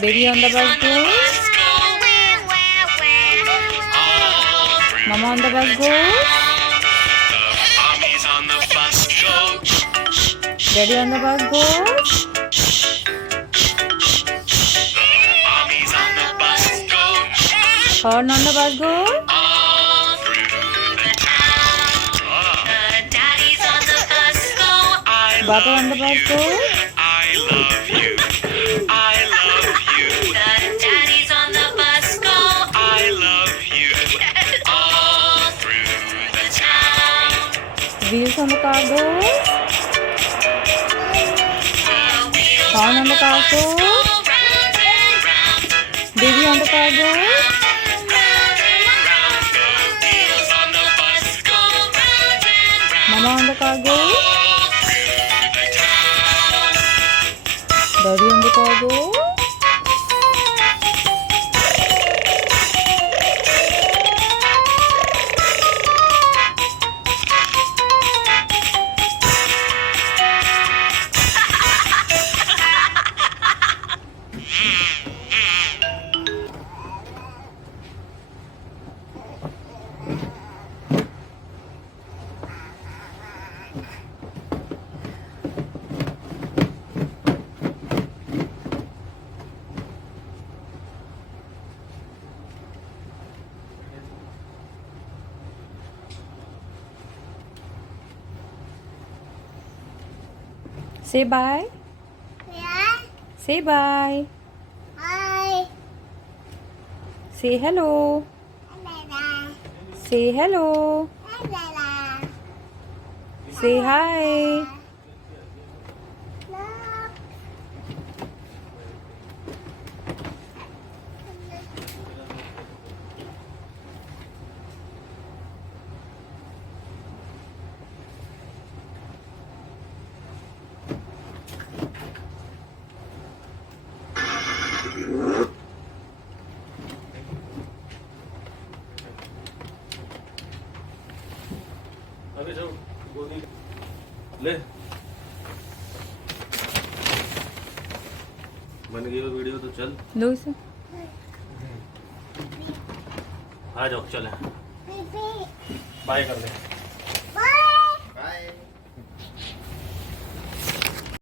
Baby on the bus goes. Mama on the bus goes. Daddy on the bus goes. Horn on the bus goes. Baba on the bus goes. I love you. I love you. The daddies on the bus go. I love you. All through the town. Wheels on the car goes. Horn on the car goes. Baby on the car goes. Mama on the car goes. Daddy on the car goes. Say bye. Yeah. Say bye. Hi. Say hello. Hello. Say hello. Hello. Say hi. अभी जो गोदी ले बन गई वो video तो चल लो इसे। आ जाओ चले बाय कर दे।